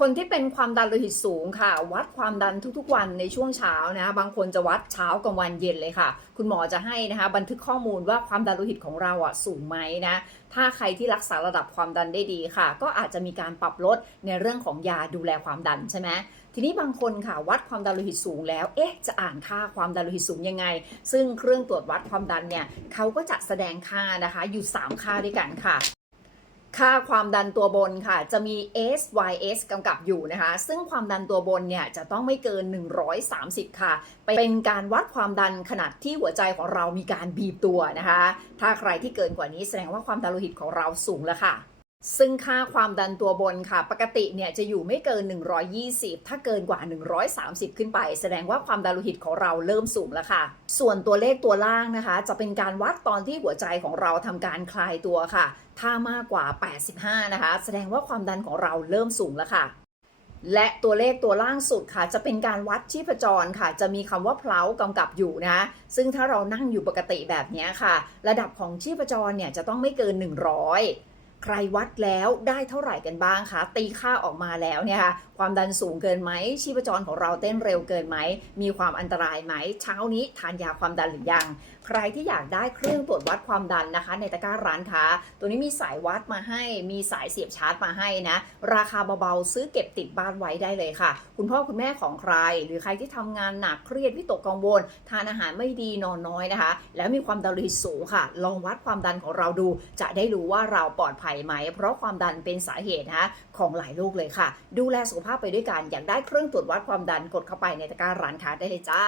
คนที่เป็นความดันโลหิตสูงค่ะ วัดความดันทุกๆ วันในช่วงเช้านะบางคนจะวัดเช้ากลางวันเย็นเลยค่ะ คุณหมอจะให้นะคะ บันทึกข้อมูลว่าความดันโลหิตของเราอะสูงไหมนะถ้าใครที่รักษาระดับความดันได้ดีค่ะ ก็อาจจะมีการปรับลดในเรื่องของยาดูแลความดันใช่ไหมทีนี้บางคนค่ะวัดความดันโลหิตสูงแล้ว เอ๊ะ จะอ่านค่าความดันโลหิตสูงยังไง ซึ่งเครื่องตรวจวัดความดันเนี่ยเขาก็จะแสดงค่านะคะอยู่ 3 ค่าด้วยกันค่ะ ค่าความดันตัวบนค่ะ จะมี SYS กำกับอยู่นะคะ ซึ่งความดันตัวบนเนี่ย จะต้องไม่เกิน 130 ค่ะ เป็นการวัดความดันขนาดที่หัวใจของเรามีการบีบตัวนะคะ ถ้าใครที่เกินกว่านี้แสดงว่าความดันโลหิตของเราสูงแล้วค่ะ ซึ่งค่าความดันตัวบนค่ะ ปกติเนี่ยจะอยู่ไม่เกิน 120 ถ้าเกินกว่า 130 ขึ้นไป แสดงว่าความดันโลหิตของเราเริ่มสูงแล้วค่ะ ส่วนตัวเลขตัวล่างนะคะ จะเป็นการวัดตอนที่หัวใจของเราทำการคลายตัวค่ะ ถ้ามากกว่า 85 นะคะ แสดงว่าความดันของเราเริ่มสูงแล้วค่ะ และตัวเลขตัวล่างสุดค่ะ จะเป็นการวัดชีพจรค่ะ จะมีคำว่าเพลากำกับอยู่นะ ซึ่งถ้าเรานั่งอยู่ปกติแบบนี้ค่ะ ระดับของชีพจรเนี่ยจะต้องไม่เกิน 100 ใครวัดแล้วได้เท่าไหร่กันบ้างคะ ตีค่าออกมาแล้วเนี่ยค่ะความดันสูงเกินไหม ชีพจรของเราเต้นเร็วเกินไหม มีความอันตรายไหม เช้านี้ทานยาความดันหรือยัง ใครที่อยากได้เครื่องตรวจวัดความดันนะคะ ในตะกร้าร้านค้า ตัวนี้มีสายวัดมาให้ มีสายเสียบชาร์จมาให้นะ ราคาเบาๆ ซื้อเก็บติดบ้านไว้ได้เลยค่ะ คุณพ่อคุณแม่ของใคร หรือใครที่ทำงานหนักเครียดวิตกกังวล ทานอาหารไม่ดีนอนน้อยนะคะ แล้วมีความดันสูงค่ะ ลองวัดความดันของเราดู จะได้รู้ว่าเราปลอดภัยไหม เพราะความดันเป็นสาเหตุนะคะของหลายโรคเลยค่ะ ดูแลสุขภาพไปด้วยกัน อยากได้เครื่องตรวจวัดความดันกดเข้าไปในตะกร้าร้านค้าได้เลยจ้า